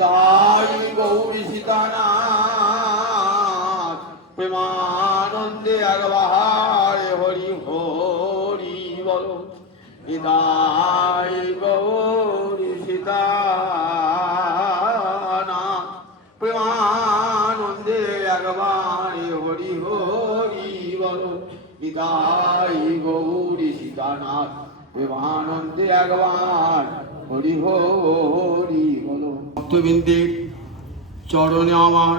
তাই গৌরী সীতানাথ প্রেমানন্দে আগবাহারে হরি হরি বল। তাই গৌরী সীতানাথ প্রেমানন্দে আগবাহারে হরি হরি বল। তাই গৌরী সীতানাথ প্রেমানন্দে আগবার হরি হরি বল। ভক্তবৃন্দের চরণে আমার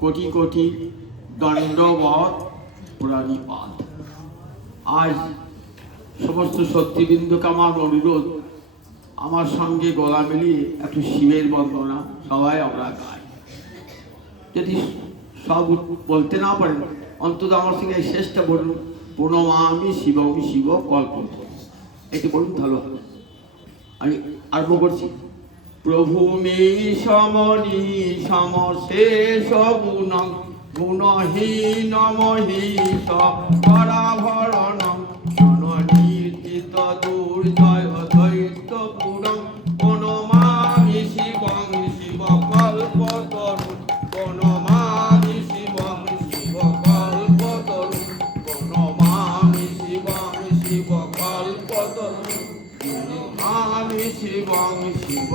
কোটি কোটি দণ্ডবত প্রণিপাত। আজ সমস্ত শক্তিবৃন্দকে আমার অনুরোধ, আমার সঙ্গে গলা মিলিয়ে একটু শিবের বন্দনা সবাই আমরা গাই। যদি সব বলতে না পারেন অন্তত আমার সঙ্গে শেষটা বলুন, প্রণমামি শিবং শিব কল্পতরু। এটি বলুন, ভালো হবে। আমি আরম্ভ করছি। প্রভু মে সমনি সমশেষ গুণ গুণহীন মহিষ পরাভরণ নির্জিত দুর্জয় দৈত্য পুরং প্রণমামি শিবং শিব কল্পতরু। প্রণমামি শিবং শিব কল্পতরু। প্রণমামি শিবং শিব কল্পতরু। আমি শিবং শিব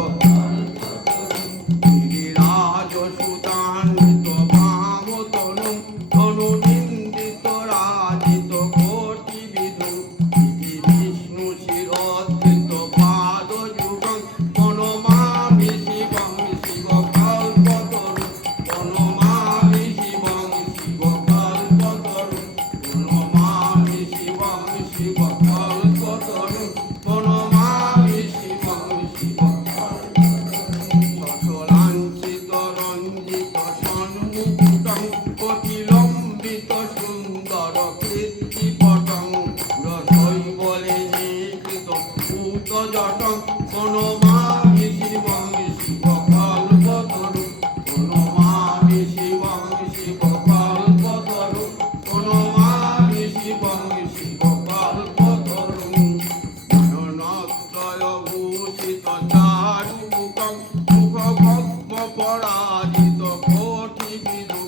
গিরিরাজ সুতান্বিত বামতনু তনু নিন্দিত রাজিত কোটি বিধু বিষ্ণু শিরোদ্ধৃত পাদ যুগং প্রণমামি শিবং শিব কল্পতরু। প্রণমামি শিবং শিব কল্পতরু। প্রণমামি শিবং শিব কল্পতরু। প্রণমামি শিবং শিব কল্পতরু। প্রণমামি শিবং শিব কল্পতরু। প্রণমামি শিবং শিব কল্পতরু। নয়নত্রয় ভূষিত চারুমুখং মুখ ভগ্ন পরাজিত কোটি বিদু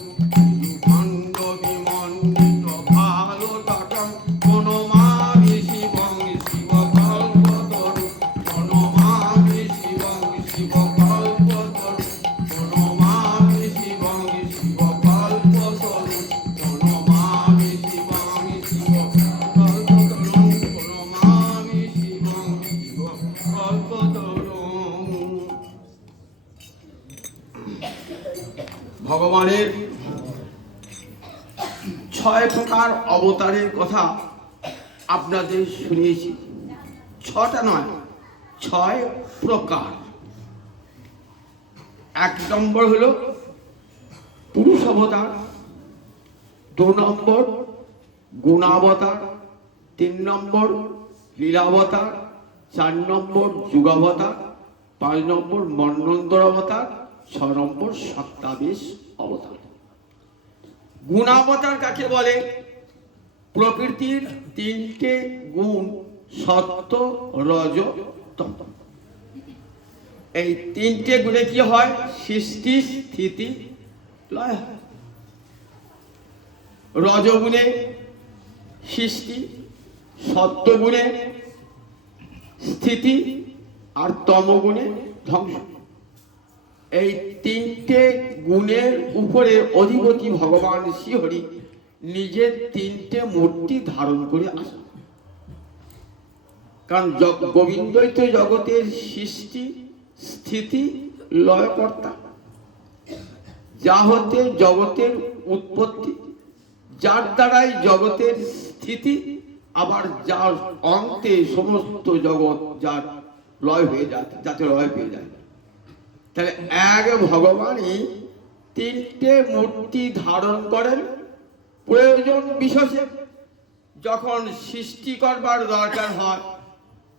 খণ্ড বিমণ্ডিত ভালো তটং প্রণমামি শিবং শিব কল্পতরু। প্রণমামি শিবং শিব কল্পতরু। প্রণমামি শিবং শিব কল্পতরু। প্রণমামি শিবং শিব কল্পতরু। প্রণমামি শিবং শিব কল্পতরু। ভগবানের 6 প্রকার অবতারের কথা আপনাদের শুনিয়েছি। 6টা নয়, 6 প্রকার। 1 নম্বর হলো পুরুষ অবতার, 2 নম্বর গুণাবতার, 3 নম্বর লীলাবতার, 4 নম্বর যুগাবতার, 5 নম্বর মন্বন্তর অবতার, 6 নম্বর সপ্তাবেশ অবতার। গুণাবতার কাকে বলে? প্রকৃতির 3টে গুণ সত্য রজ তম। এই 3টে গুণে কি হয়? সৃষ্টি স্থিতি লয়। রজগুণে সৃষ্টি, সত্যগুণে স্থিতি, আর তমগুণে ধ্বংস। এই 3টে গুণের উপরে অধিপতি ভগবান শ্রীহরি নিজের 3টে মূর্তি ধারণ করে আসেন। কারণ গোবিন্দই তো জগতের সৃষ্টি স্থিতি লয়কর্তা, যা হতে জগতের উৎপত্তি, যার দ্বারাই জগতের স্থিতি, আবার যার অন্তে সমস্ত জগৎ যার লয় হয়ে যায়, যাতে লয় পেয়ে যায়। তাহলে এক ভগবানই 3টে মূর্তি ধারণ করেন প্রয়োজন বিশেষে। যখন সৃষ্টি করবার দরকার হয়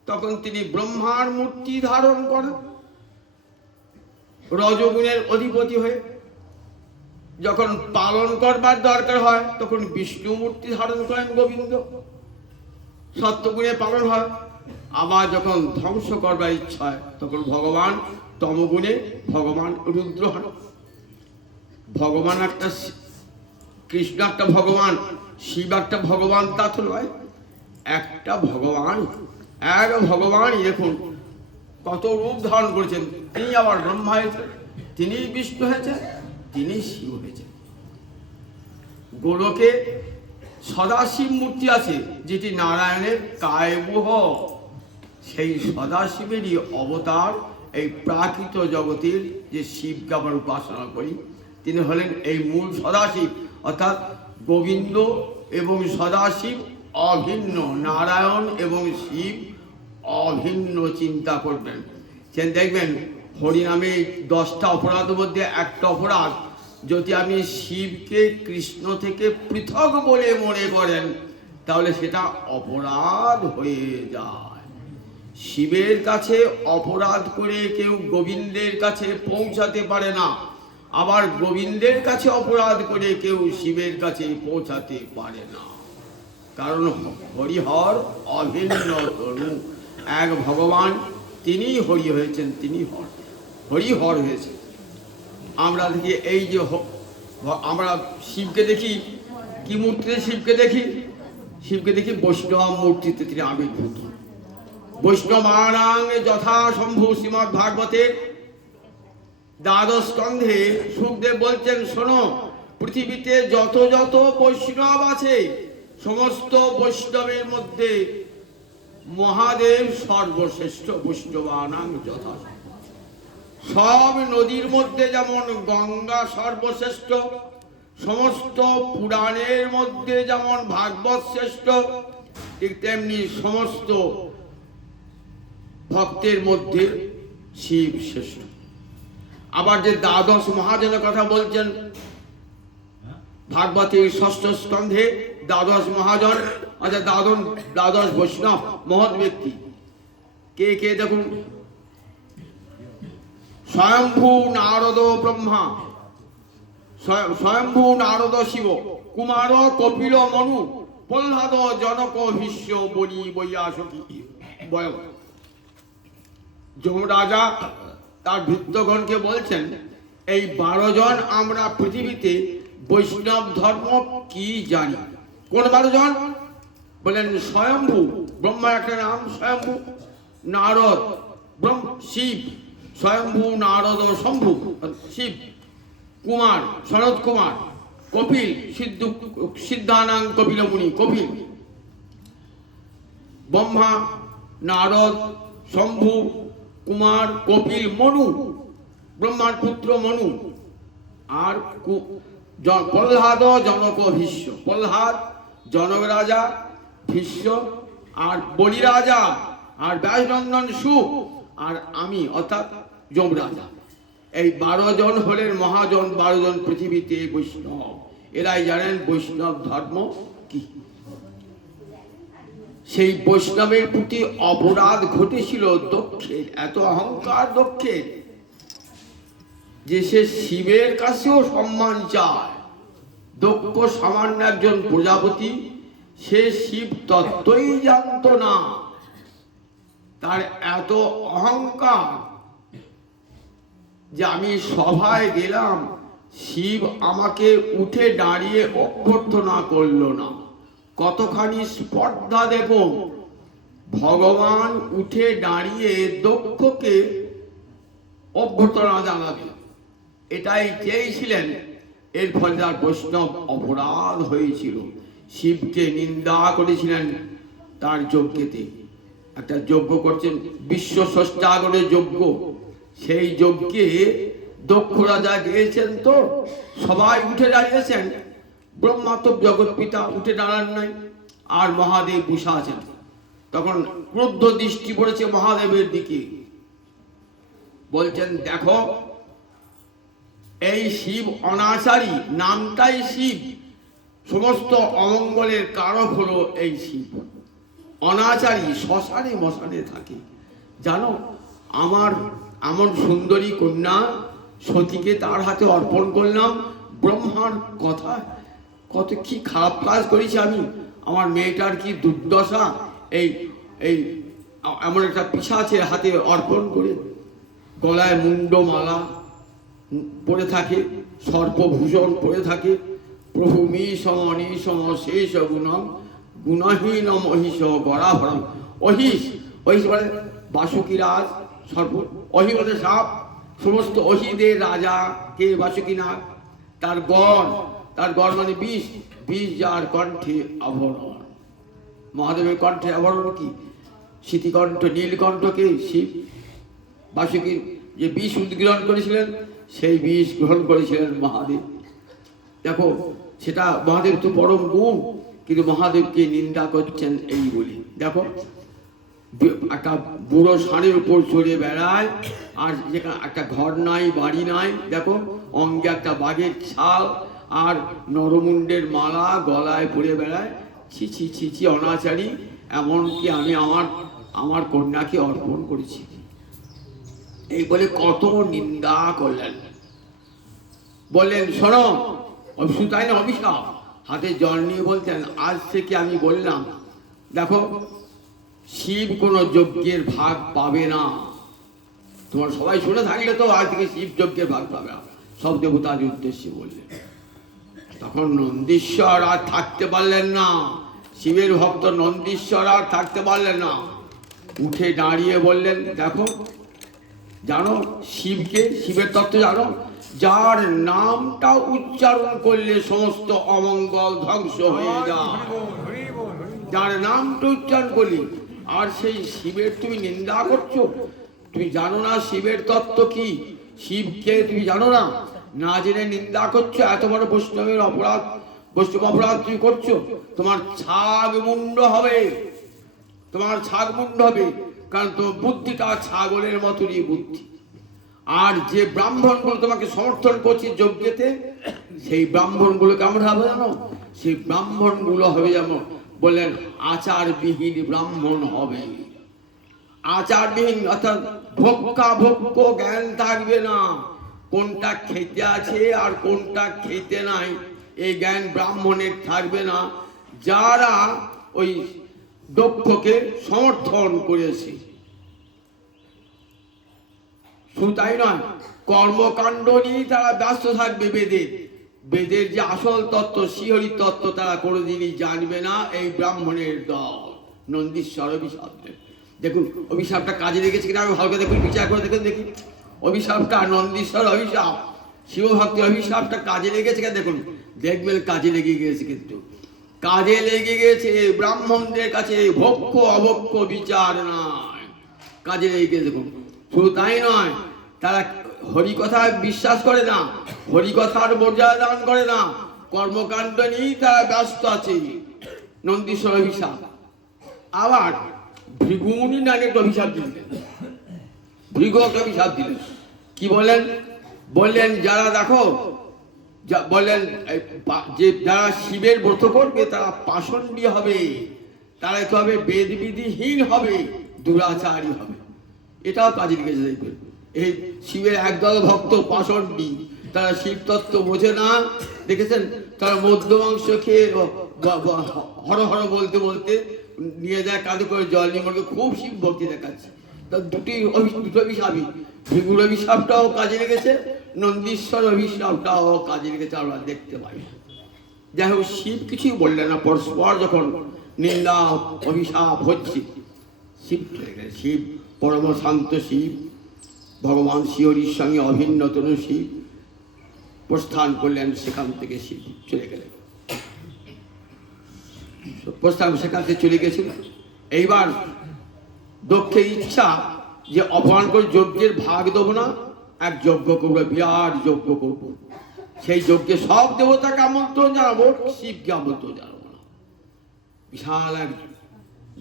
তখন তিনি ব্রহ্মার মূর্তি ধারণ করেন রজগুণের অধিপতি হয়ে। যখন পালন করবার দরকার হয় তখন বিষ্ণু মূর্তি ধারণ করেন গোবিন্দ, সত্যগুণে পালন হয়। আবার যখন ধ্বংস করবার ইচ্ছা হয় তখন ভগবান তমগুণে ভগবান রুদ্র হন। ভগবান একটা, কৃষ্ণ একটা ভগবান, শিব একটা ভগবান, তা তো নয়, একটা ভগবান, এক ভগবানই দেখুন কত রূপ ধারণ করেছেন। তিনি আবার ব্রহ্মা হয়েছেন, তিনি বিষ্ণু হয়েছেন, তিনি শিব হয়েছেন। গোলকে সদাশিব মূর্তি আছে, যেটি নারায়ণের কায়বুহ, সেই সদাশিবেরই অবতার এই প্রাকৃত জগতের যে শিবকে আমরা উপাসনা করি, তিনি হলেন এই মূল সদাশিব। অর্থাৎ গোবিন্দ এবং সদাশিব অভিন্ন, নারায়ণ এবং শিব অভিন্ন চিন্তা করবেন। সে দেখবেন হরিনামে 10টা অপরাধের মধ্যে একটা অপরাধ যদি আপনি শিবকে কৃষ্ণ থেকে পৃথক বলে মনে করেন, তাহলে সেটা অপরাধ হয়ে যায়। শিবের কাছে অপরাধ করে কেউ গোবিন্দের কাছে পৌঁছাতে পারে না, আবার গোবিন্দের কাছে অপরাধ করে কেউ শিবের কাছে পৌঁছাতে পারে না। কারণ হরিহর অভিন্ন তনু, এক ভগবান, তিনি হরি হয়েছেন, তিনি হরিহর হয়েছেন। আমরা দেখি এই যে আমরা শিবকে দেখি কি মূর্তিতে শিবকে দেখি? শিবকে দেখি বৈষ্ণব মূর্তিতে তিনি আবির্ভূত। বৈষ্ণবানাং যথা শম্ভু, শ্রীমদ্ ভাগবতের 12 স্কন্ধে সুখদেব বলছেন, শোনো, পৃথিবীতে যত যত বৈষ্ণব আছে, সমস্ত বৈষ্ণবের মধ্যে মহাদেব সর্বশ্রেষ্ঠ। বৈষ্ণবানাং যথা, সব নদীর মধ্যে যেমন গঙ্গা সর্বশ্রেষ্ঠ, সমস্ত পুরাণের মধ্যে যেমন ভাগবত শ্রেষ্ঠ, ঠিক তেমনি সমস্ত ভক্তের মধ্যে শিব শ্রেষ্ঠ। আবার যে 12 মহাজনের কথা বলছেন ভাগবতের 6ষ্ঠ স্কন্ধে, 12 মহাজন, আচ্ছা 12 বৈষ্ণব মহৎ ব্যক্তি কে কে দেখুন? স্বয়ম্ভু নারদ ব্রহ্মা, স্বয়ম্ভু নারদ শিব, কুমার কপিল মনু, প্রহ্লাদ জনক ভীষ্ম, বলি বৈয়াসকি বয়। যমরাজা তার ভৃত্যগণকে বলছেন, এই 12 জন আমরা পৃথিবীতে বৈষ্ণব ধর্ম কি জানি। কোন 12 জন? বলেন স্বয়ম্ভু, ব্রহ্মার একটা নাম স্বয়ম্ভু, নারদ শিব, স্বয়ম্ভু নারদ শম্ভু শিব, কুমার শরৎ কুমার, কপিল সিদ্ধানাং কপিল মুনি কপিল, ব্রহ্মা নারদ শম্ভু কুমার কপিল মনু, ব্রহ্মার পুত্র মনু, আর প্রহ্লাদ জনক ভীষ্ম, প্রহ্লাদ জনক রাজা, ভীষ্ম আর বলি রাজা, আর ব্যাসনন্দন সুখ, আর আমি অর্থাৎ যমরাজা। এই 12 জন হলেন মহাজন, 12 জন পৃথিবীতে বৈষ্ণব। এরাই জানেন বৈষ্ণব ধর্ম কি। সেই বৈষ্ণবের প্রতি অপরাধ ঘটেছিল দক্ষের, এত অহংকার দক্ষের যে সে শিবের কাছেও সম্মান চায়। দক্ষ সামান্য একজন প্রজাপতি, সে শিব তত্ত্বই জানত না, তার এত অহংকার যে আমি সভায় গেলাম, শিব আমাকে উঠে দাঁড়িয়ে অভ্যর্থনা করলো না। কতখানি স্পর্ধা দেখুন, ভগবান উঠে দাঁড়িয়ে দক্ষকে অভ্যর্থনা জানাবে, এটাই চেয়েছিলেন। এর ফলে তার বৈষ্ণব অপরাধ হয়েছিল, শিবকে নিন্দা করেছিলেন। তার যজ্ঞেতে একটা যজ্ঞ করছেন, বিশ্ব স্রষ্টাগণের যজ্ঞ, সেই যজ্ঞে দক্ষ রাজা গিয়েছেন, তো সবাই উঠে দাঁড়িয়েছেন, ব্রহ্মা তো জগৎ পিতা উঠে দাঁড়ান নাই, আর মহাদেব বসে আছেন। তখন ক্রুদ্ধ দৃষ্টি পড়েছে মহাদেবের দিকে, বলছেন, দেখো এই শিব অনাচারী, নামটাই শিব, সমস্ত অমঙ্গলের কারক হলো এই শিব। অনাচারী, শ্মশানে মশানে থাকে। জানো, আমার সুন্দরী কন্যা সতীকে তার হাতে অর্পণ করলাম, ব্রহ্মার কথা, কত কি খারাপ কাজ করেছি আমি, আমার মেয়েটার কি দুর্দশা, এই এই এমন একটা পিশাচের হাতে অর্পণ করে। গলায় মুন্ডমালা পরে থাকে, সর্পভূষণ পরে থাকে। প্রভু মিশম অনিশম শেষ গুণম গুণহীন মহিষ গড়াভরম। অহিষ, অহিষ মানে বাসুকিরাজ সর্প, অহি মানে সাপ। সমস্ত অহিদের রাজা কে? বাসুকিনাথ। তার গড় মানে বিষ, বিষ যার কণ্ঠে আভরণ। মহাদেবের কণ্ঠে আভরণ কি? স্মৃতিকণ্ঠ, নীলকণ্ঠ কে? শিব। বাসুকীর যে বিষ উদ্গ্রহণ করেছিলেন, সেই বিষ গ্রহণ করেছিলেন মহাদেব। দেখো, সেটা মহাদেব তো পরম গুণ, কিন্তু মহাদেবকে নিন্দা করছেন এই বলি। দেখো, একটা বুড়ো ষাঁড়ের উপর চড়ে বেড়ায়, আর যেখানে একটা ঘর নাই, বাড়ি নাই। দেখো, অঙ্গে একটা বাঘের ছাল আর নরমুণ্ডের মালা গলায় পরে বেড়ায়। ছি ছি ছি ছি, অনাচারী! এমনকি আমি আমার কন্যাকে অর্পণ করেছি, এই বলে কত নিন্দা করলেন। বললেন, শোনো, শুধু তাই না, অভিশাপ। হাতে জল নিয়ে বলতেন, আজ থেকে আমি বললাম, দেখো, শিব কোনো যজ্ঞের ভাগ পাবে না। তোমার সবাই শুনে থাকলে তো আজ থেকে শিব যজ্ঞের ভাগ পাবে না, সব দেবতাদের উদ্দেশ্যে বললেন। তখন নন্দীশ্বর আর থাকতে পারলেন না, শিবের ভক্ত নন্দীশ্বর আর থাকতে পারলেন না। উঠে দাঁড়িয়ে বললেন, দেখো, জানো শিবকে, শিবের তত্ত্ব জানো? যার নামটা উচ্চারণ করলে সমস্ত অমঙ্গল ধ্বংস হয়ে যায়, যার নামটা উচ্চারণ করলি। আর সেই শিবের তুমি নিন্দা করছো? তুমি জানো না শিবের তত্ত্ব কি? শিবকে তুমি জানো না? না জেনে নিন্দা করছো, এত বড় বৈষ্ণবের অপরাধ, বৈষ্ণব অপরাধ তুমি করছো। তোমার ছাগ মুন্ড হবে, তোমার ছাগ মুন্ড হবে, কারণ তোমার বুদ্ধিটা ছাগলের মতনই বুদ্ধি। আর যে ব্রাহ্মণগুলো তোমাকে সমর্থন করছে যজ্ঞেতে, সেই ব্রাহ্মণগুলো কেমন হবে জানো? সেই ব্রাহ্মণগুলো হবে যেমন বললেন, আচারবিহীন ব্রাহ্মণ হবে। আচারবিহীন অর্থাৎ ভোক্য জ্ঞান থাকবে না, কোনটা খেতে আছে আর কোনটা খেতে নাই, এই জ্ঞান ব্রাহ্মণের থাকবে না, যারা ওই দক্ষকে সমর্থন করেছে। শুধু তাই নয়, কর্মকাণ্ড নিয়ে তারা ব্যস্ত থাকবে। বেদের যে আসল তত্ত্ব, শিহরি তত্ত্ব, তারা কোনোদিনই জানবে না। এই ব্রাহ্মণের দল নন্দীশ্বর অভিশাপ। দেখুন অভিশাপটা কাজে লেগেছে কিনা, আমি ভালো করে দেখুন, বিচার করে দেখুন, দেখি অভিশাপটা, নন্দীশ্বর অভিশাপ, শিবভক্তের অভিশাপটা কাজে লেগেছে কিনা দেখুন। দেখবেন কাজে লেগে গিয়েছে, কিন্তু কাজে লেগে গেছে। ব্রাহ্মণদের কাছে ভক্ষ অভক্ষ বিচার নাই, কাজে লেগে গেছে। দেখুন, শুধু তাই নয়, তারা হরিকথায় বিশ্বাস করে না, হরিকথার মর্যাদা দান করে না, কর্মকাণ্ড নিয়েই তারা ব্যস্ত আছে। নন্দীশ্বর অভিশাপ। আবার ভৃগুমুনি নাকি একটা অভিশাপ দিলেন, ভৃগু একটা অভিশাপ দিলেন। কি বলেন? বললেন, যারা দেখো, বললেন যে যারা শিবের ব্রত করবে তারা পাষণ্ডী হবে, তারা কি হবে? বেদবিধিহীন হবে, দুরাচারী হবে। এটাও কাজে লেগেছে। দেখবেন এই শিবের একদল ভক্ত পাষণ্ডী, তারা শিব তত্ত্ব বোঝে না। দেখেছেন, তারা মধ্য মাংস খেয়ে হর হর বলতে বলতে নিয়ে যায় কাঁধে করে জল নিয়ে, মনে খুব শিব ভক্তি দেখাচ্ছে। তার দুটো অভিশাপই, ভৃগুর অভিশাপটাও কাজে লেগেছে, নন্দীশ্বর অভিশাপটাও কাজে লেগেছে, আমরা দেখতে পাই। যাই হোক, শিব কিছুই বললেন না। পরস্পর যখন নিন্দা অভিশাপ হচ্ছে, শিব চলে গেলেন। শিব পরম শান্ত শিব, ভগবান শিহরির সঙ্গে অভিন্নতন শিব প্রস্থান করলেন। সেখান থেকে শিব চলে গেলেন, সেখান থেকে চলে গেছিল। এইবার দক্ষের ইচ্ছা যে অপমান করে যজ্ঞের ভাগ দেবো না, এক যজ্ঞ করবো, বিরাট যজ্ঞ করবো। সেই যজ্ঞে সব দেবতাকে আমন্ত্রণ জানাবো, শিবকে আমন্ত্রণ জানাবো না। বিশাল এক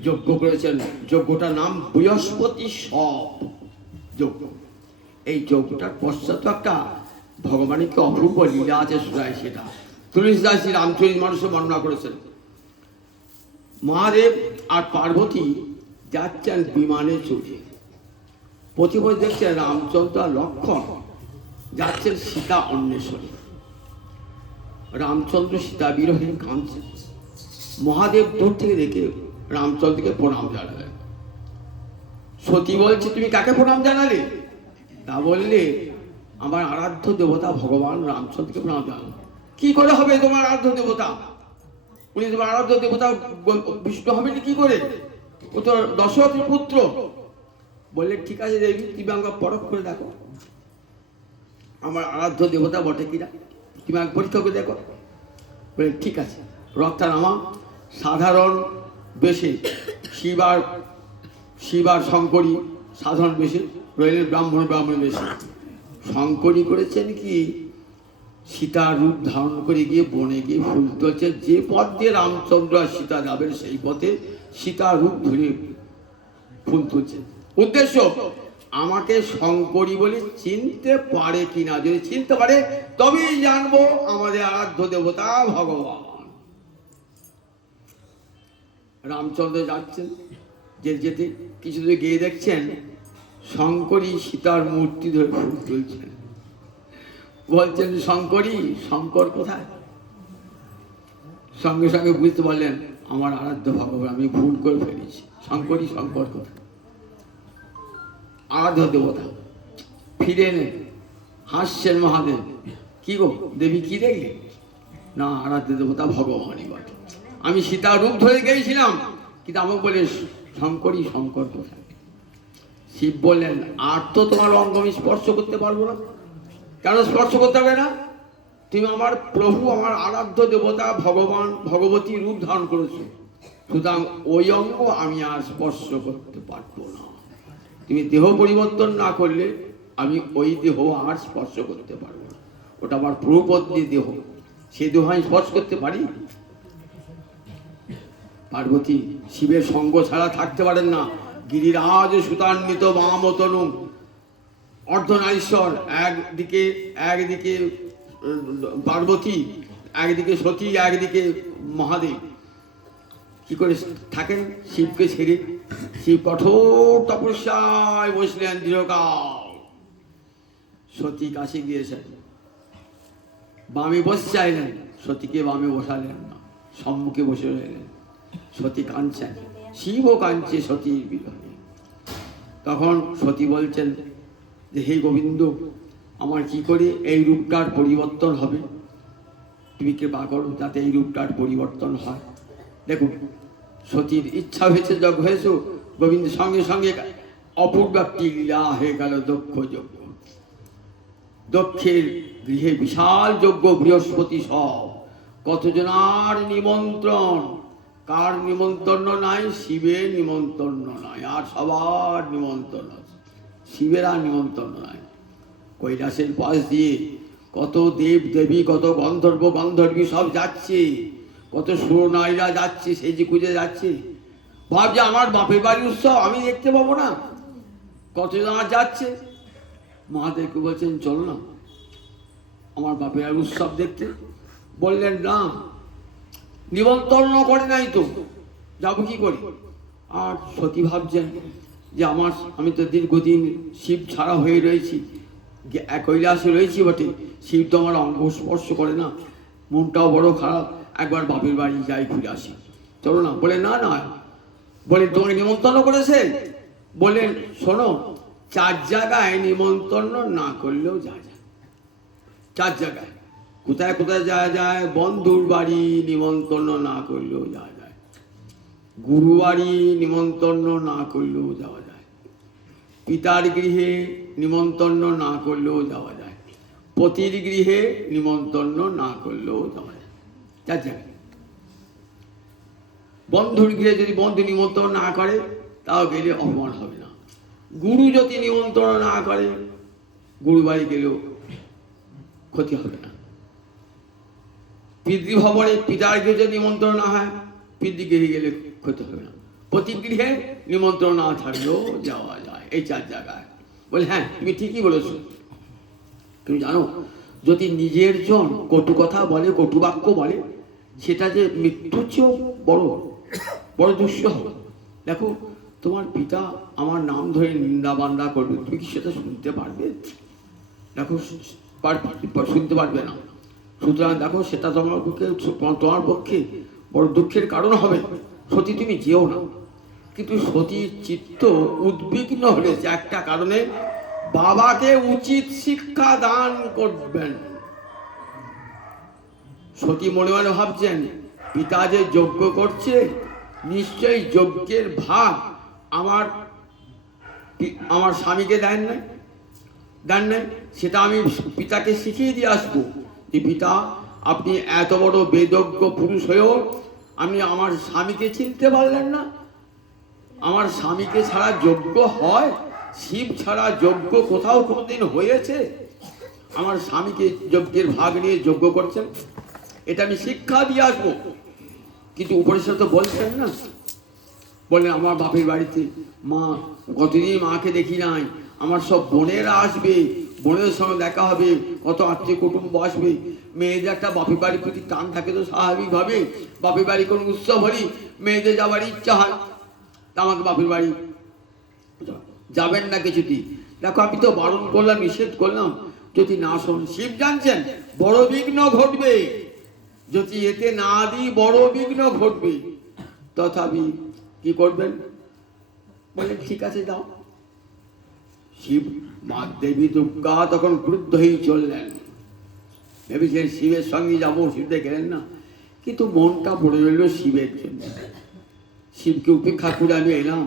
যজ্ঞ করেছেন। যজ্ঞটার নাম বৃহস্পতি সব যজ্ঞ। এই যজ্ঞটার পশ্চাৎ একটা ভগবানের কি অপূর্ব লীলা আছে, শোনায় সেটা তুলসীদাস রামচরিত মানসে বর্ণনা করেছেন। মহাদেব আর পার্বতী যাচ্ছেন বিমানে চড়ে, প্রতিপদ দেখছেন রামচন্দ্র আর লক্ষ্মণ যাচ্ছেন সীতা অন্বেষণে। রামচন্দ্র সীতা বিরহে কাঁদছেন। মহাদেব দূর থেকে দেখে রামচন্দ্রকে প্রণাম জানালেন। সতী বলছে, তুমি কাকে প্রণাম জানালে? তা বললে আমার আরাধ্য দেবতা ভগবান রামচন্দ্রকে প্রণাম জানাও। কি করে হবে তোমার আরাধ্য দেবতা? উনি তোমার আরাধ্য দেবতা বিষ্ণু হবে কি করে? ও তো দশরথের পুত্র। বললে ঠিক আছে দেবী, তুমি আমাকে পরখ করে দেখো আমার আরাধ্য দেবতা বটে কিনা, তুমি এক পরীক্ষা করে দেখো। বলে ঠিক আছে। রক্তারামা সাধারণ বেশে শিবার শঙ্করী সাধারণ বেশে রইলেন ব্রাহ্মণ বেশে। শঙ্করী করেছেন কি সীতার রূপ ধারণ করে গিয়ে বনে গিয়ে ফুল তুলছে। যে পথ দিয়ে রামচন্দ্র আর সীতা যাবেন সেই পথে সীতার রূপ ধরে ফুল তুলছে। উদ্দেশ্য আমাকে শঙ্করী বলে চিনতে পারে কিনা, যদি চিনতে পারে তবেই জানবো আমাদের আরাধ্য দেবতা ভগবান। রামচন্দ্র যাচ্ছেন, যেতে কিছু দূরে গিয়ে দেখছেন শঙ্করী সীতার মূর্তি ধরে ফুল তুলছেন। বলছেন শঙ্করী, শঙ্কর কোথায়? সঙ্গে সঙ্গে বুঝতে পারলেন আমার আরাধ্য ভগবান, আমি ভুল করে ফেলেছি। শঙ্করী, শঙ্কর কোথায়? আরাধ্য দেবতা ফিরে এলেন, হাসছেন মহাদেব। কি গো দেবী, কি দেখলে? না, আরাধ্য দেবতা ভগবানই বটে। আমি সীতার রূপ ধরে গিয়েছিলাম, কিন্তু আমাকে বলে শঙ্করী, শঙ্কর কোথায়? শিব বললেন আর তো তোমার অঙ্গ আমি স্পর্শ করতে পারবো না। কেন স্পর্শ করতে হবে না? তুমি আমার প্রভু, আমার আরাধ্য দেবতা ভগবান ভগবতী রূপ ধারণ করেছো, সুতরাং ওই অঙ্গ আমি আর স্পর্শ করতে পারবো না। তুমি দেহ পরিবর্তন না করলে আমি ওই দেহ আর স্পর্শ করতে পারবো না। ওটা আমার প্রভুপত্নীর দেহ, সেই দেহ আমি স্পর্শ করতে পারি? পার্বতী শিবের সঙ্গ ছাড়া থাকতে পারেন না। গিরিরাজ সুতান্বিত বামতনু অর্ধনারীশ্বর, একদিকে পার্বতী, একদিকে সতী, একদিকে মহাদেব। কি করে থাকেন শিবকে ছেড়ে? শিব কঠোর তপস্যায় বসলেন দীর্ঘকাল। সতী কাছে গিয়েছেন, বামে বসে চাইলেন, সতীকে বামে বসালেন না, সম্মুখে বসে রইলেন। সতী কাঁদছেন, শিবও কাঁদছে সতীর বিরহে। তখন সতী বলছেন যে হে গোবিন্দ, আমার কি করে এই রূপটার পরিবর্তন হবে? তুমি কৃপা করো যাতে এই রূপটার পরিবর্তন হয়। দেখুন সতীর ইচ্ছা হয়েছে, যজ্ঞ হয়েছে, গোবিন্দ সঙ্গে সঙ্গে অপূর্ব একটি লীলা হয়ে গেল। দক্ষ যজ্ঞ, দক্ষের গৃহে বিশাল যজ্ঞ, বৃহস্পতি সব, কতজনার নিমন্ত্রণ। কার নিমন্ত্রণ নাই? শিবের নিমন্ত্রণ নাই, আর সবার নিমন্ত্রণ আছে, শিবের আর নিমন্ত্রণ নাই। কৈলাসের পাশ দিয়ে কত দেব দেবী, কত গন্ধর্ব গন্ধর্বী সব যাচ্ছে, কত সুরনারীরা যাচ্ছে, সেই যে খুঁজে যাচ্ছে। ভাবছে আমার বাপের বাড়ির উৎসব আমি দেখতে পাবো না, কতজন যাচ্ছে। মহাদেবকে বলছেন চল না আমার বাপের বাড়ির উৎসব দেখতে। বললেন না, নিমন্ত্রণ করে নাই তো যাবো কি করে? আর সতী ভাবছেন যে আমি তো দীর্ঘদিন শিব ছাড়া হয়ে রয়েছি, কৈলাসে রয়েছি বটে, শিব তো আমার অঙ্গ স্পর্শ করে না, মনটাও বড় খারাপ, একবার বাপের বাড়ি যাই, ঘুরে আসি, চলো না। বলে না না, বলে তোমাকে নিমন্ত্রণ করেছে। বললেন শোনো, 4 জায়গায় নিমন্ত্রণ না করলেও যা যায়। 4 জায়গায় কোথায় কোথায় যাওয়া যায়? বন্ধুর বাড়ি নিমন্ত্রণ না করলেও যাওয়া যায়, গুরু বাড়ি নিমন্ত্রণ না করলেও যাওয়া যায়, পিতার গৃহে নিমন্ত্রণ না করলেও যাওয়া যায়, পতির গৃহে নিমন্ত্রণ না করলেও যাওয়া যায়। 4 জায়গায়। বন্ধুর গৃহে যদি বন্ধু নিমন্ত্রণ না করে তাও গেলে অপমান হবে না। গুরু যদি নিমন্ত্রণ না করে, গুরু বাড়ি গেলেও ক্ষতি হবে না। পিতৃভবনে পিতার গৃহে যদি নিমন্ত্রণ না হয়, পিতৃগৃহে গেলে ক্ষতি হবে না। পতিগৃহে নিমন্ত্রণ না থাকলেও যাওয়া যায়, এই 4 জায়গায়। বলে হ্যাঁ তুমি ঠিকই বলেছো। তুমি জানো যদি নিজের জন কটু কথা বলে, কটু বাক্য বলে, সেটা যে মৃত্যুর চেয়েও বড় বড় দুঃসহ হবে। দেখো তোমার পিতা আমার নাম ধরে নিন্দা বান্দা করবে, তুমি কি সেটা শুনতে পারবে? দেখো শুনতে পারবে না। সুতরাং দেখো সেটা তোমার পক্ষে বড় দুঃখের কারণ হবে। সতী তুমি যেও না। কিন্তু সতীর চিত্ত উদ্বিগ্ন হয়েছে একটা কারণে, বাবাকে উচিত শিক্ষা দান করবেন। সতী মনে মনে ভাবছেন, পিতা যে যজ্ঞ করছে, নিশ্চয়ই যজ্ঞের ভাগ আমার স্বামীকে দেন নাই। সেটা আমি পিতাকে শিখিয়ে দিয়ে আসবো যে পিতা, আপনি এত বড় বেদজ্ঞ পুরুষ হয়েও আপনি আমার স্বামীকে চিনতে পারলেন না। আমার স্বামীকে ছাড়া যজ্ঞ হয়? শিব ছাড়া যজ্ঞ কোথাও কোনোদিন হয়েছে? আমার স্বামীকে যজ্ঞের ভাগ নিয়ে যজ্ঞ করছেন, এটা আমি শিক্ষা দিয়ে আসবো। কিন্তু উপনিষদ তো বলছেন না, বললেন আমার বাপের বাড়িতে মা, কতদিন মাকে দেখি নাই, আমার সব বোনেরা আসবে, বোনের সঙ্গে দেখা হবে, কত আত্মীয় কুটুম্ব আসবে। মেয়েদের একটা বাপের বাড়ির প্রতি টান থাকে তো স্বাভাবিকভাবে। বাপের বাড়ি কোনো উৎসব হলেই মেয়েদের যাবার ইচ্ছা হয়, তা আমাকে বাপের বাড়ি যাবেন না কিছুটি। দেখো আমি তো বারণ করলাম, নিষেধ করলাম, যদি না শোন, শিব জানছেন বড় বিঘ্ন ঘটবে, যদি এতে না দিই বড় বিঘ্ন ঘটবে। তথাপি কি করবেন? বলে ঠিক আছে দাও। শিব, মা দেবী দুর্গা তখন ক্রুদ্ধ হয়ে চললেন। ভেবেছিলেন শিবের সঙ্গে যাবো, শিব গেলেন না, কিন্তু মনটা পড়ে রইল শিবের জন্য। শিবকে উপেক্ষা করে আমি এলাম,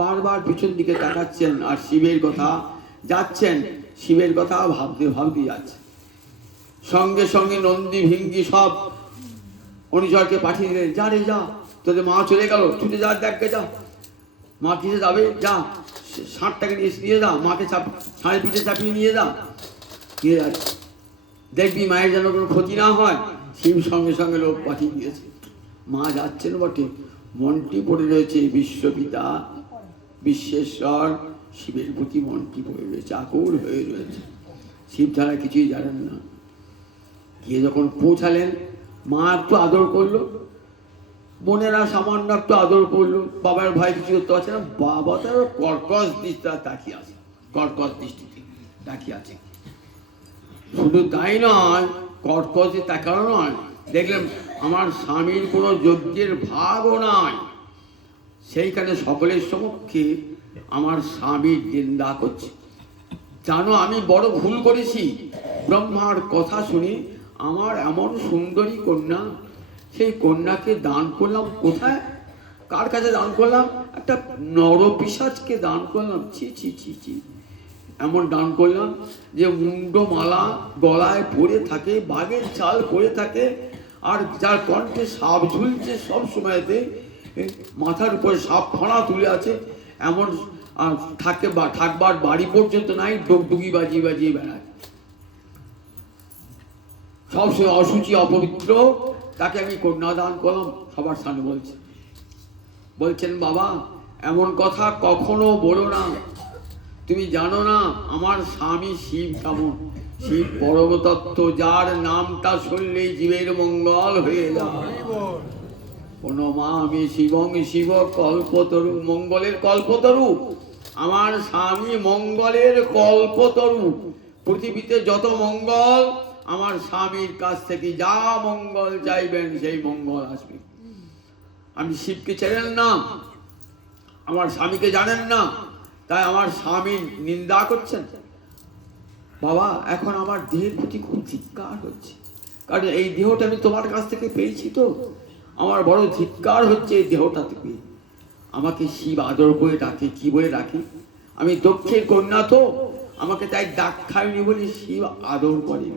বারবার পিছন দিকে তাকাচ্ছেন আর শিবের কথা যাচ্ছেন, শিবের কথা ভাবতে ভাবতে যাচ্ছে। সঙ্গে সঙ্গে নন্দী ভিঙ্গি সব অনুচরকে পাঠিয়ে দিলেন, যা রে যা, তোদের মা চলে গেল, ছুটে যা, দেখবে যা, মা কিসে যাবে, যা ষাঁড়টাকে নিয়ে যা, মাকে ষাঁড়ের পিঠে চাপিয়ে নিয়ে যা, নিয়ে যাচ্ছে, দেখবি মায়ের যেন কোনো ক্ষতি না হয়। শিব সঙ্গে সঙ্গে লোক পাঠিয়ে দিয়েছে। মা যাচ্ছেন বটে, মনটি পড়ে রয়েছে বিশ্বপিতা বিশ্বেশ্বর শিবের প্রতি, মনটি পড়ে রয়েছে, আকুল হয়ে রয়েছে। শিব ছাড়া কিছুই জানেন না। গিয়ে যখন পৌঁছালেন, মা একটু আদর করলো, বোনেরা সামান্য একটু আদর করলো, বাবার ভাই কিছু করতে পারছে না। বাবা তার কর্কশ দৃষ্টিতে তাকিয়ে আছে, কর্কশ দৃষ্টিতে তাকিয়ে আছে। শুধু তাই নয়, কর্কশে তাকানো নয়, দেখলেন আমার স্বামীর কোনো যজ্ঞের ভাগও নাই। সেইখানে সকলের সমক্ষে আমার স্বামীর নিন্দা করছে। জানো আমি বড় ভুল করেছি, ব্রহ্মার কথা শুনে আমার এমন সুন্দরী কন্যা, সেই কন্যাকে দান করলাম কোথায়, কার কাছে দান করলাম? একটা নরপিশাচকে দান করলাম। ছি ছি ছি ছি, এমন দান করলাম যে মুন্ডমালা গলায় পরে থাকে, বাঘের চাল পরে থাকে, আর যার কণ্ঠে সাপ ঝুলছে সব সময়তে, মাথার উপরে সাপ ফণা তুলে আছে, এমন থাকে বা থাকবার বাড়ি পর্যন্ত নাই, ডুগডুগি বাজিয়ে বাজিয়ে বেড়ায়, সবসময় অসুচি অপবিত্র, তাকে আমি কন্যা দান করলাম। সবার সামনে বলছেন বাবা এমন কথা কখনো বলো না, তুমি জানো না আমার স্বামী শিব কেমন। শিব পরমতত্ত্ব, যার নামটা শুনলেই জীবের মঙ্গল হয়ে যায়। প্রণমামি শিবং শিব কল্পতরু, মঙ্গলের কল্পতরু। আমার স্বামী মঙ্গলের কল্পতরু। পৃথিবীতে যত মঙ্গল, আমার স্বামীর কাছ থেকে যা মঙ্গল চাইবেন সেই মঙ্গল আসবে। আমি শিবকে চেনেন না, আমার স্বামীকে জানেন না, তাই আমার স্বামীর নিন্দা করছেন। বাবা এখন আমার দেহের প্রতি খুব ধিক্কার হচ্ছে, কারণ এই দেহটা আমি তোমার কাছ থেকে পেয়েছি, তো আমার বড় ধিক্কার হচ্ছে এই দেহটাতে পেয়ে। আমাকে শিব আদর করে ডাকে, কি বলে ডাকে? আমি দক্ষের কন্যা তো, আমাকে তাই ডাক খাইনি বলে শিব আদর করে।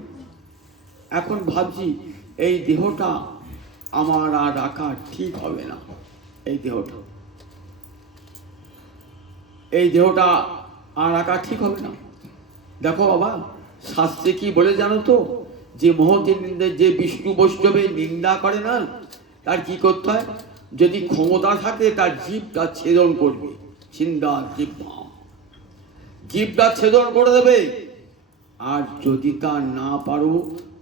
এখন ভাবছি এই দেহটা আমার আর রাখা ঠিক হবে না। এই দেহটা আর রাখা ঠিক হবে না। দেখো বাবা, শাস্ত্রে কি বলে জানো তো, যে মহতের নিন্দা, যে বিষ্ণু বৈষ্ণবের নিন্দা করে না, তার কি করতে হয়? যদি ক্ষমতা থাকে তার জিভটা ছেদন করবে, জিভটা ছেদন করে দেবে। আর যদি তা না পারো,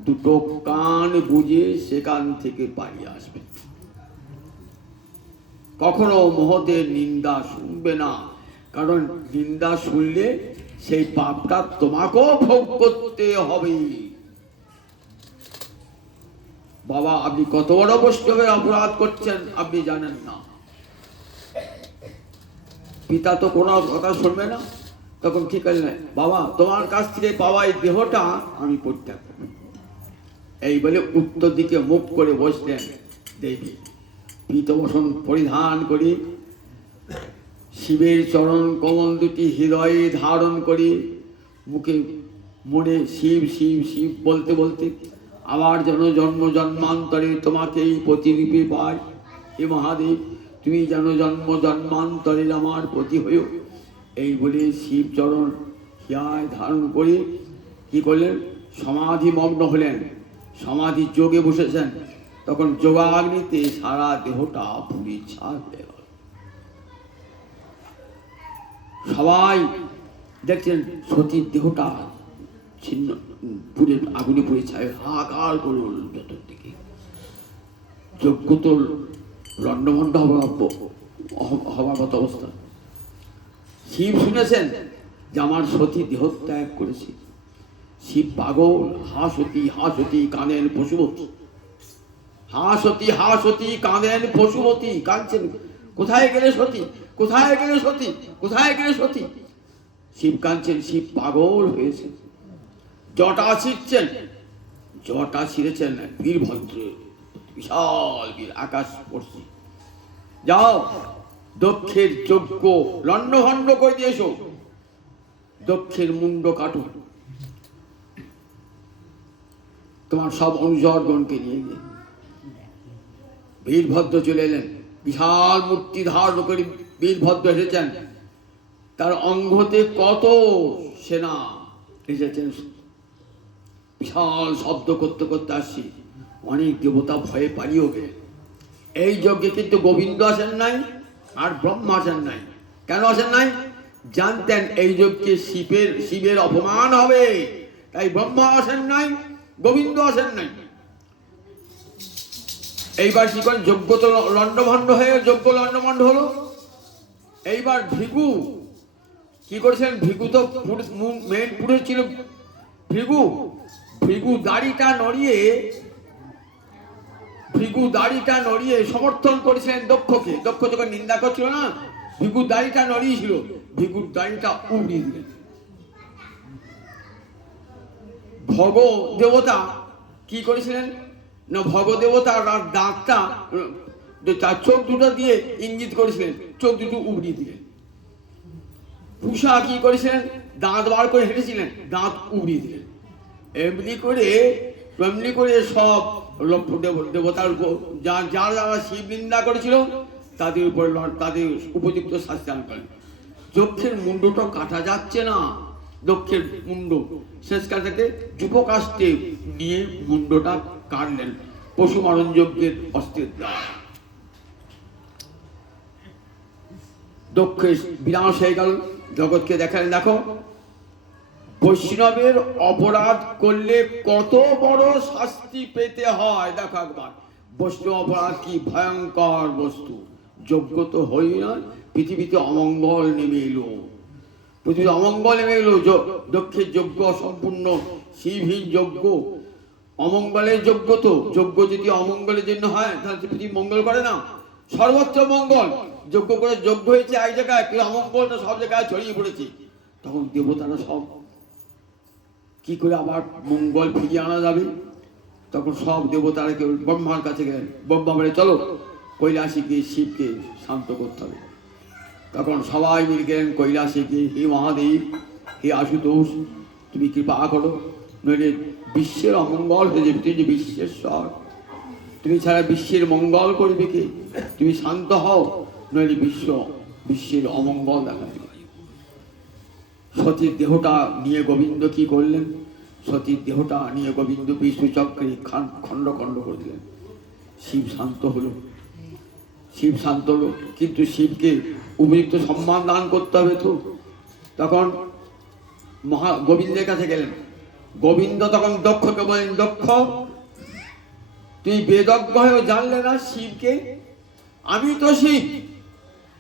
দুটো কান বুঝে সেখান থেকে পালিয়ে আসবে। কখনো মহতের নিন্দা শুনবে না, কারণ নিন্দা শুনলে সেই পাপটা তোমাকেও ভোগ করতে হবে। বাবা আপনি কত বড় বৈষ্ণবের অপরাধ করছেন আপনি জানেন না। পিতা তো কোনো কথা শুনবে না, তখন কি করলেন, বাবা তোমার কাছ থেকে পাওয়া এই দেহটা আমি পরিত্যাগ করব। এই বলে উত্তর দিকে মুখ করে বসলেন দেবী। পীতবসন পরিধান করে শিবের চরণ কমল দুটি হৃদয়ে ধারণ করে মুখে মনে শিব শিব শিব বলতে বলতে আবার যেন জন্ম জন্মান্তরে তোমাকেই প্রতিরূপে পাই। হে মহাদেব, তুমি যেন জন্ম জন্মান্তরের আমার প্রতি হয়েও। এই বলে শিব চরণ হিয়ায় ধারণ করে কি করলেন, সমাধি মগ্ন হলেন, সমাধি যোগে বসেছেন। তখন যোগাগ্নিতে সারা দেহটা পুড়ে ছাই হয়ে গেল। সবাই দেখছেন সতীর দেহটা ছিন্ন পুড়ে আগুনে পুড়ে ছাই, হাহাকার করল চতুর্দিকে। যজ্ঞ তো লণ্ডভণ্ড হবার মতো অবস্থা। শিব শুনেছেন যে আমার সতী দেহত্যাগ করেছে। শিব পাগল, হা সতী কাঁদেন পশুপতি, হা সতী কাঁদেন পশুপতি, কাঁদছেন, কোথায় গেলে সতী, কোথায় গেলে সতী, কোথায় গেলে সতী। শিব কাঁদছেন, শিব পাগল হয়েছে। জটা ছিঁড়ছেন, জটা ছিঁড়েছেন বীরভদ্র, বিশাল বীর আকাশ পড়ছে। যাও দক্ষের যজ্ঞ লণ্ডভণ্ড করে দিয়েছ, দক্ষের মুন্ড কাটো, তোমার সব অনুচরগণকে নিয়ে গিয়ে। বীরভদ্র চলে এলেন, বিশাল মূর্তি ধারণ করে বীরভদ্র এসেছেন। তার অঙ্গতে কত সেনা এসেছেন, বিশাল শব্দ করতে করতে আসছি। অনেক দেবতা ভয়ে পালিয়েও গেলেন। এই যজ্ঞে কিন্তু গোবিন্দ আসেন নাই, আর ব্রহ্মা আসেন নাই। কেন আসেন নাই? জানতেন এই যজ্ঞে শিবের অপমান হবে, তাই ব্রহ্মা আসেন নাই, গোবিন্দ আসেন নাই। এইবার কি করেন, যজ্ঞ তো লণ্ডভণ্ড হয়ে যজ্ঞ লণ্ডভণ্ড হলো। এইবার ভৃগু কি করেছেন, ভৃগু তো মেন পুরুষ ছিল। ভৃগু দাড়িটা নড়িয়ে সমর্থন করেছিলেন দক্ষকে। দক্ষ যখন নিন্দা করছিল না, ভৃগু দাড়িটা নড়িয়েছিল, ভৃগুর দাড়িটা উড়িয়ে দিলেন। ভগ দেবতা কি করেছিলেন না, ভগ দেবতা দাঁতটা তার চোখ দুটো দিয়ে ইঙ্গিত করেছিলেন, চোখ দুটো উড়িয়ে দিলেন। পূষা কি করেছিলেন, দাঁত বার করে হেঁটেছিলেন, দাঁত উড়িয়ে দিলেন। এমনি করে সব দেবতার যারা শিব নিন্দা করেছিল তাদের উপর তাদের উপযুক্ত শাস্তি দান করেন। যক্ষের মুন্ডটা কাটা যাচ্ছে না, দক্ষের মুন্ড শেষ কাটাতে যুবকাস্তে নিয়ে মুন্ডটা কাটলেন পশু মারণ যজ্ঞের অস্ত্রের দ্বারা। দক্ষের বিনাশ হয়ে গেল। জগৎকে দেখালেন, দেখো বৈষ্ণবের অপরাধ করলে কত বড় শাস্তি পেতে হয়। দেখো একবার বৈষ্ণব অপরাধ কি ভয়ঙ্কর বস্তু। যজ্ঞ তো হই না, পৃথিবীতে অমঙ্গল নেমে এলো, পৃথিবীতে অমঙ্গল নেমে এলো। দক্ষের যজ্ঞ সম্পূর্ণ শিবহীন যজ্ঞ, অমঙ্গলের যজ্ঞ। তো যজ্ঞ যদি অমঙ্গলের জন্য হয় তাহলে পৃথিবী মঙ্গল করে না, সর্বত্র মঙ্গল। যজ্ঞ করে যজ্ঞ হয়েছে এক জায়গায়, কিন্তু অমঙ্গলটা সব জায়গায় ছড়িয়ে পড়েছে। তখন দেবতারা সব কি করে আবার মঙ্গল ফিরিয়ে আনা যাবে, তখন সব দেবতারা কেউ ব্রহ্মার কাছে গেলেন। ব্রহ্মা বলে, চলো কৈলাসে গিয়ে শিবকে শান্ত করতে হবে। তখন সবাই মিলে গেলেন কৈলাসে গিয়ে, হে মহাদেব, হে আশুতোষ, তুমি কৃপা করো, নইলে বিশ্বের অমঙ্গল হয়ে যাবে। তুমি যে বিশ্বেশ্বর, তুমি ছাড়া বিশ্বের মঙ্গল করবে কে? তুমি শান্ত হও, নইলে বিশ্বের অমঙ্গল দেখা দেবে। সতীর দেহটা নিয়ে গোবিন্দ কি করলেন, সতীর দেহটা নিয়ে গোবিন্দ বিষ্ণুচক্রে খণ্ড খণ্ড করে দিলেন। শিব শান্ত হলো, শিব শান্ত হলো, কিন্তু শিবকে উপযুক্ত সম্মান দান করতে হবে। তো তখন গোবিন্দের কাছে গেলেন। গোবিন্দ তখন দক্ষকে বলেন, দক্ষ তুই বেদজ্ঞ হয়েও জানলে না শিবকে? আমি তো শিব,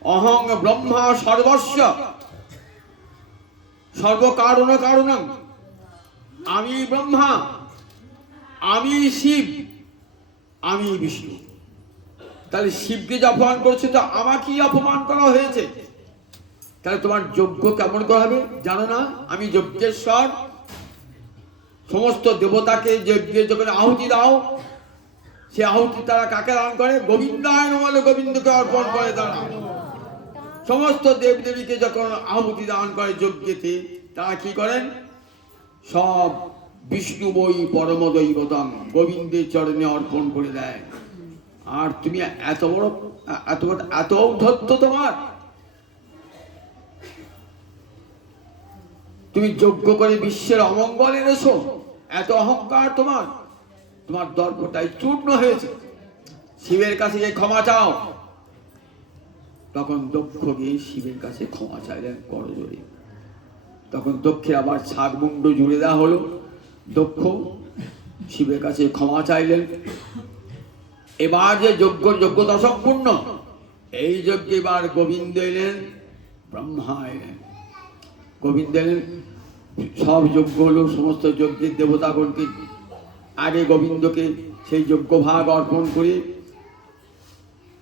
অহং ব্রহ্মা সর্বস্ব সর্বকারণ কারণম, আমি ব্রহ্মা, আমি শিব, আমি বিষ্ণু। তাহলে শিবকে যে অপমান করছে তো আমাকেই অপমান করা হয়েছে। তাহলে তোমার যজ্ঞ কেমন করে হবে জানো না? আমি যজ্ঞেশ্বর, সমস্ত দেবতাকে যজ্ঞে যখন আহুতি দাও, সে আহুতি তারা কাকে দান করে? গোবিন্দায় নমঃ, গোবিন্দকে অর্পণ করে তারা। সমস্ত দেবদেবীকে যখন আহুতি দান করে যজ্ঞেতে, তারা কি করেন? সব বিষ্ণু বই পরম দৈবতম গোবিন্দের চরণে অর্পণ করে দেয়। আর তুমি এত ঔদ্ধত্য তোমার, তুমি যজ্ঞ করে বিশ্বের অমঙ্গল এনেছো, এত অহংকার তোমার, তোমার দর্পটাই চূর্ণ হয়েছে। শিবের কাছে গিয়ে ক্ষমা চাও। তখন দক্ষ গিয়ে শিবের কাছে ক্ষমা চাইলেন করজোড়ে। তখন দক্ষের আবার ছাগ মুন্ড জুড়ে দেওয়া হলো। দক্ষ শিবের কাছে ক্ষমা চাইলেন। এবার যে যোগ্যতা সম্পূর্ণ, এই যজ্ঞে এবার গোবিন্দ এলেন, ব্রহ্মা এলেন। গোবিন্দ এলেন, সব যজ্ঞ হলো, সমস্ত যজ্ঞের দেবতাগণকে আগে গোবিন্দকে সেই যজ্ঞ ভাগ অর্পণ করে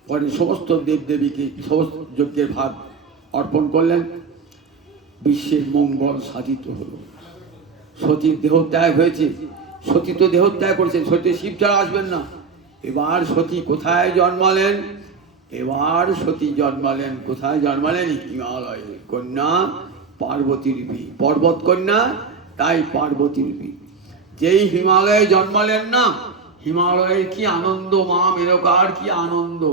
পরে সমস্ত দেবদেবীকে সমস্ত যজ্ঞের ভাগ অর্পণ করলেন। বিশ্বের মঙ্গল সাধিত হলো। সতীর দেহত্যাগ হয়েছে। সতী তো দেহত্যাগ করেছেন, সতী শিব ছাড়া আসবেন না। এবার সতী কোথায় জন্মালেন? এবার সতী জন্মালেন কোথায়? জন্মালেন হিমালয়ে, কন্যা পার্বতী রূপী, পর্বত কন্যা, তাই পার্বতী রূপী। যেই হিমালয়ে জন্মালেন না, হিমালয়ের কি আনন্দ, মা মেনকার কি আনন্দ।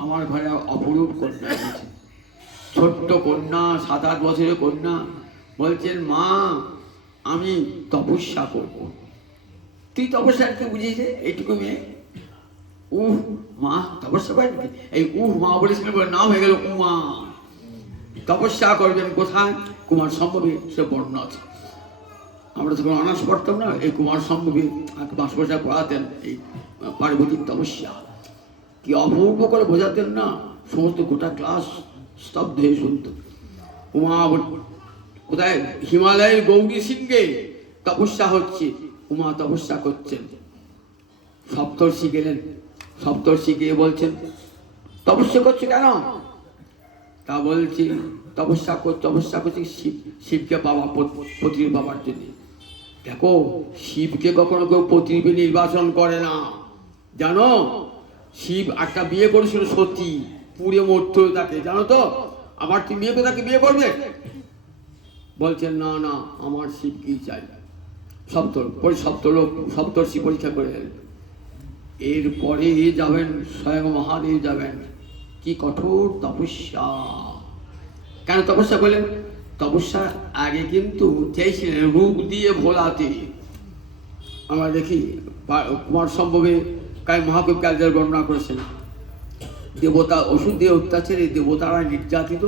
আমার ঘরে অপরূপ কন্যা আছে, ছোট্ট কন্যা, 7-8 বছরের কন্যা। বলছেন মা আমি তপস্যা করব। তুই তপস্যা কি বুঝিস এইটুকু মেয়ে? মা তপস্যা করে নাকি? এই মা বলেছিলেন বলে নাম হয়ে গেল উমা। তপস্যা করবেন কোথায়? কুমার সম্ভবে সে বর্ণনা আছে। আমরা তখন অনার্স পড়তাম না, এই কুমার সম্ভবে মাস্টারমশাই পড়াতেন এই পার্বতীর তপস্যা। কি অপূর্ব করে বোঝাতেন না, সমস্ত গোটা ক্লাস স্তব্ধ হয়ে শুনত। উমা কোথায়? হিমালয়ের গৌরী সিংহে তপস্যা হচ্ছে, উমা তপস্যা করছেন। সপ্তর্ষি গেলেন, সপ্তর্ষি গিয়ে বলছেন তপস্যা করছে কেন? তা বলছি তপস্যা করছি শিবকে পাওয়া, পতির পাওয়ার জন্য। দেখো শিবকে কখনো কেউ পতিরূপে নির্বাচন করে না, জানো? শিব একটা বিয়ে করেছিল সতী, পুড়ে মরতে তাকে, জানো তো? আবার তুমি বিয়ে করে তাকে বিয়ে করবে? বলছেন না না, আমার শিবকেই চাই। সপ্তর্ষি পরীক্ষা করে দেন। এরপরে যাবেন স্বয়ং মহাদেব যাবেন। কি কঠোর তপস্যা! কেন তপস্যা করলেন? তপস্যা আগে কিন্তু চেয়েছিলেন রূপ দিয়ে ভোলাতে। আমরা দেখি কুমার সম্ভবে মহাকবি কালজার বর্ণনা করেছেন, দেবতা ওষুধ দিয়ে অত্যাচারে দেবতারা নির্যাতিত।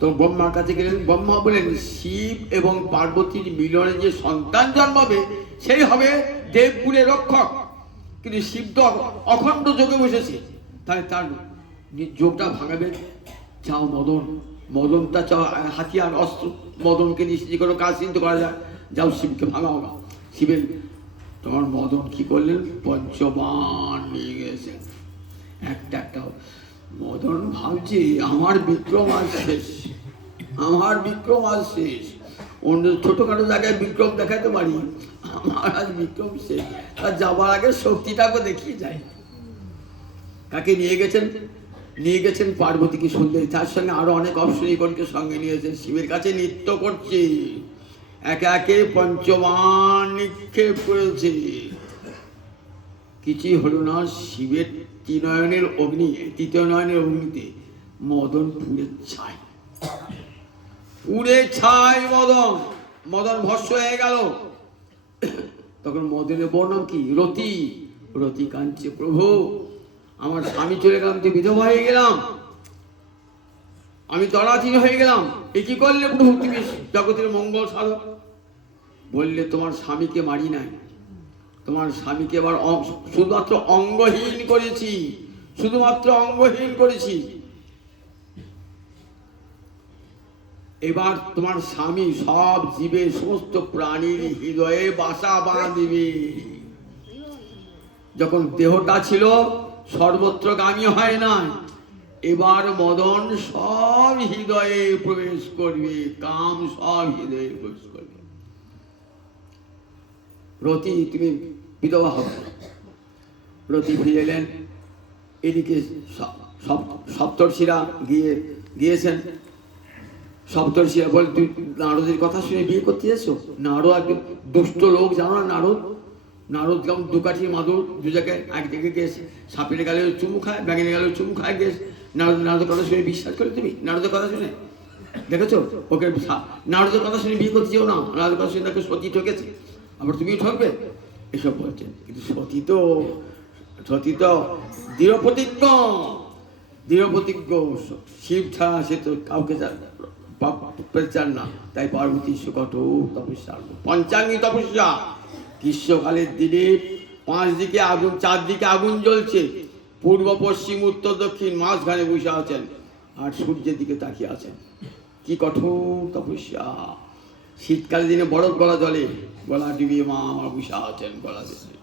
তো ব্রহ্মার কাছে গেলেন, ব্রহ্মা বলেন শিব এবং পার্বতীর মিলনে যে সন্তান জন্মাবে সেই হবে দেবকুলের রক্ষক। কিন্তু শিব তো অখণ্ড যোগে বসেছে, তাই তার যোগটা ভাঙাবে। চাও মদনটা চাও, হাতিয়ার অস্ত্র, মদনকে নিয়ে যে কোনো কাজ চিন্তা করা যায়, যাও শিবকে ভাঙাও না। শিবের তোমার মদন কি করলেন? পঞ্চবাণ নিয়ে গেছেন একটা। মদন ভাবছে আমার বিক্রম আজ শেষ, আমার বিক্রম আজ শেষ। অন্য ছোটখাটো জায়গায় বিক্রম দেখাতে পারি, আমার আজ বিক্রম শেষ। আর যাবার আগে শক্তিটাকে দেখিয়ে যায়। কাকে নিয়ে গেছেন? নিয়ে গেছেন পার্বতীকে সুন্দরী, তার সঙ্গে আরো অনেক অপ্সরীগণকে সঙ্গে নিয়েছেন। শিবের কাছে নৃত্য করছে, একে একে পঞ্চবাণ নিক্ষেপ করেছে। কিছুই হলো না। শিবের তৃতীয় নয়নের অগ্নিতে মদন পুড়ে ছাই। মদন ভস্ম হয়ে গেল। তখন মদনের বর্ণম কি? রতি কাঁদছে, প্রভু আমার স্বামী চলে গেলাম, তুই বিধবা হয়ে গেলাম, আমি তরাধীন হয়ে গেলাম। এ কি করলে প্রভু তুমি, জগতের মঙ্গল সাধক? বললে তোমার স্বামীকে মারি নাই, তোমার স্বামীকে এবার শুধুমাত্র অঙ্গহীন করেছি, শুধুমাত্র অঙ্গহীন করেছি। এবার তোমার স্বামী সব জীবের, সমস্ত প্রাণীর হৃদয়ে বাসা বাঁধবে। যখন দেহটা ছিল সর্বত্রগামী হয় না, এবার মদন সব হৃদয়ে প্রবেশ করবে, কাম সব হৃদয়ে প্রবেশ করবে। রতি তুমি বিধবা হবে। রতি ফিরে এলেন, এদিকে সপ্তর্ষিরা গিয়েছেন। সপ্তর্ষিরা বল, তুই নারদের কথা শুনে বিয়ে করতে এসো? নারদ একদম দুষ্ট লোক, জানো না? নারদ যেমন দুকাঠি মাদুর দু জায়গায়, এক জায়গায় গেছে, সাপের গালে চুমু খায়, ব্যাঙের গালে চুমু খায়, গেছে। নারদের কথা শুনে বিশ্বাস করে তুমি? নারদের কথা শুনে দেখেছো? ওকে নারদের কথা শুনে বিয়ে করতে যেও না, নারদের কথা শুনে তাকে সতী ঠকেছে, আবার তুমিও ঠকবে, এসব বলছেন। কিন্তু সতী তো দৃঢ় প্রতিজ্ঞ। শিব ছাড়া সে তো কাউকে চান না। তাই পার্বতী কঠোর তপস্যা, পঞ্চাঙ্গী তপস্যা। গ্রীষ্মকালের দিনে 5 দিকে আগুন, 4 দিকে আগুন জ্বলছে, পূর্ব পশ্চিম উত্তর দক্ষিণ মাঝখানে বসে আছেন, আর সূর্যের দিকে তাকিয়ে আছেন। কি কঠোর তপস্যা! শীতকালের দিনে বরফ গলা জলে, গলা ডিবিয়ে মা আমার বসে আছেন, গলা দিয়ে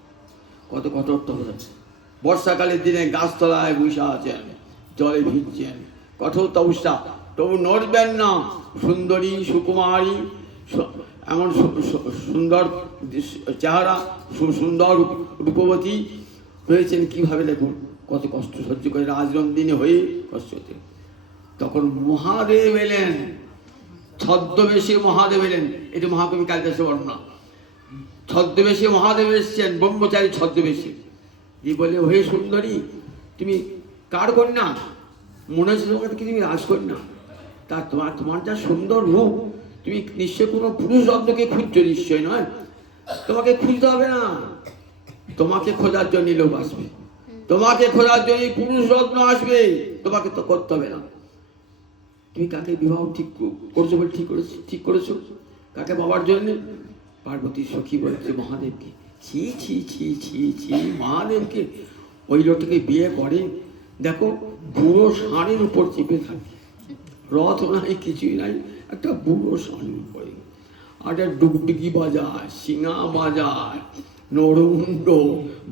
কত কঠোর তপস্যা। বর্ষাকালের দিনে গাছতলায় বসে আছেন, জলে ভিজছেন, কঠোর তপস্যা। তবু নড়বেন না। সুন্দরী সুকুমারী, এমন সুন্দর চেহারা, সুন্দর রূপবতী হয়েছেন কিভাবে দেখুন, কত কষ্ট সহ্য করে রাজনন্দিনী হয়ে কষ্ট হতে। তখন মহাদেব এলেন, ছদ্মবেশে মহাদেব এলেন। এটা মহাকবি কালিদাসের বর্ণনা। ছদ্মবেশে মহাদেব এসছেন, ব্রহ্মচারী ছদ্মবেশে। যে বলে, হে সুন্দরী, তুমি কার কন্যা? মনে হচ্ছে তোমাকে কি তুমি রাজকন্যা? তা তোমার যা সুন্দর রূপ, তুমি নিশ্চয় কোনো পুরুষ রত্নকে খুঁজছো, নিশ্চয় নয়? তোমাকে খুঁজতে হবে না, তোমাকে খোঁজার জন্য লোক আসবে, তোমাকে খোঁজার জন্য পুরুষ রত্ন আসবে, তোমাকে তো করতে হবে না। তুমি কাকে বিবাহ ঠিক করছো বলে ঠিক করেছো? কাকে বাবার জন্য? পার্বতী সখী বলছে মহাদেবকে। ছি ছি ছি ছি ছি, মহাদেবকে? ওই লোকটাকে বিয়ে করে, দেখো বুড়ো ষাঁড়ের উপর চেপে থাকে, রথ নাই, কিছুই নাই, একটা বুড়ো ষাঁড়ের উপরে, আর একটা ডুগডুগি বাজায়, শিঙা বাজায়, নরমুণ্ড,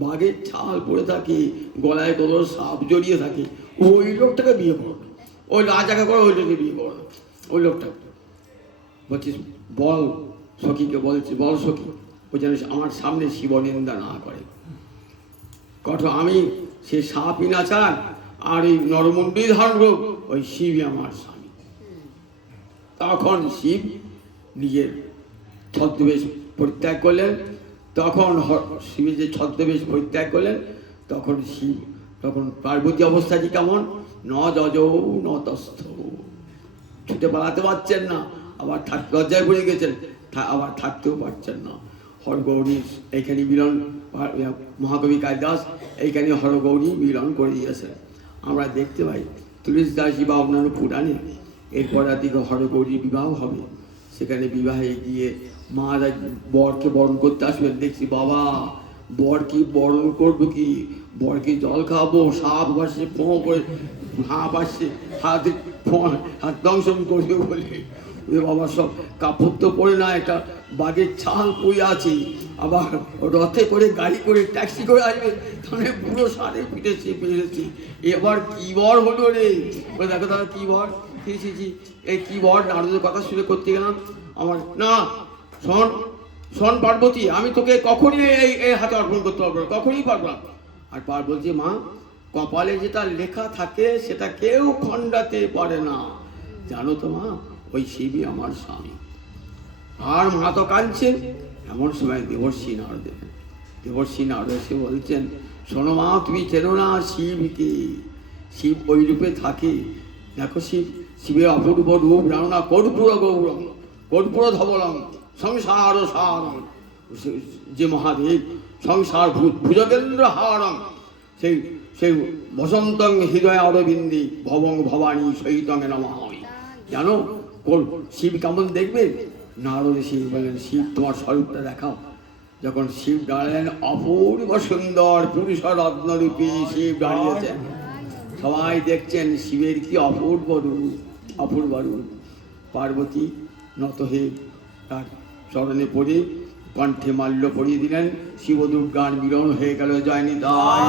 বাঘের ছাল পরে থাকে, গলায় কত সাপ জড়িয়ে থাকে। ওই লোকটাকে বিয়ে করো না, ওই রাজাকে করো, ওই লোককে বিয়ে করো না। ওই লোকটা বলছিস, বল সখীকে বলছে, বল সখী, ও যেন আমার সামনে শিবনিন্দা না করে। কঠোর আমি সে সাপই না চান, আর এই নরমুণ্ডী ধারণ হোক, ওই শিবই আমার স্বামী। তখন শিব নিজের ছদ্মবেশ পরিত্যাগ করলেন। তখন শিবের যে ছদ্মবেশ পরিত্যাগ করলেন, তখন শিব, তখন পার্বতী অবস্থাটি কেমন? ন যজৌ ন তস্থ, ছুটে পালাতে পারছেন না, আবার লজ্জায় পড়ে গেছেন, আবার থাকতেও পারছেন না। হরগৌরী এইখানে মিলন, মহাকবি কালিদাস এইখানে হরগৌরী মিলন করে দিয়েছেন। আমরা দেখতে পাই তুলসীদাসী বা অন্যান্য পুরাণে এরপর দিকে হরগৌরী বিবাহ হবে। সেখানে বিবাহে গিয়ে মা বরকে বরণ করতে আসবেন, দেখছি বাবা বর কি বরণ করবো, কি বরকে জল খাওয়াবো, সাপ বাসছে, ফোঁ করে হাঁপ আসছে, হাত দংশন করবে বলে বাবা সব কাপড় তো পরে না, একটা বাঘের ছাল পরে আছে, আবার রথে করে গাড়ি করে ট্যাক্সি করে আসবে, তাহলে পুরো ষাঁড়ের পিঠে চেপে এসেছে। এবার কি বর হলো রে? দেখো দাদা কি বর, এই কি বর? নারদের কথা শুনে করতে গেলাম আমার, না শোন পার্বতী, আমি তোকে কখনই এই হাতে অর্পণ করতে পারবো না, কখনই পারবো না। আর পার্বতী, মা কপালে যেটা লেখা থাকে সেটা কেউ খণ্ডাতে পারে না, জানো তো মা, ওই শিবই আমার স্বামী। আর মা তো কাঁদছেন। এমন সময় দেবর্ষী নারদ এসে বলছেন, শোনো মা, তুমি চেনো না শিবকে, শিব ওই রূপে থাকে। দেখো শিবের অপূর্ব রূপ জানো না? কর্পূর গৌরম, কর্পূর ধবলম, সংসার সারম, যে মহাদেব সংসার ভুজগেন্দ্র হারম, সেই বসন্তং হৃদয় অরবিন্দি ভবং ভবানী সহিতং নমামি। জানো শিব কেমন দেখবে? নারদ শিব বললেন, শিব তোমার স্বরূপটা দেখাও। যখন শিব দাঁড়ালেন, অপূর্ব সুন্দর পুরুষ রত্নরূপী শিব দাঁড়িয়েছেন, সবাই দেখছেন শিবের কি অপূর্ব রূপ। পার্বতী নত হয়ে তার চরণে পড়ে কণ্ঠে মাল্য পরিয়ে দিলেন। শিব দুর্গার মিলন হয়ে গেল। জয় নিতাই।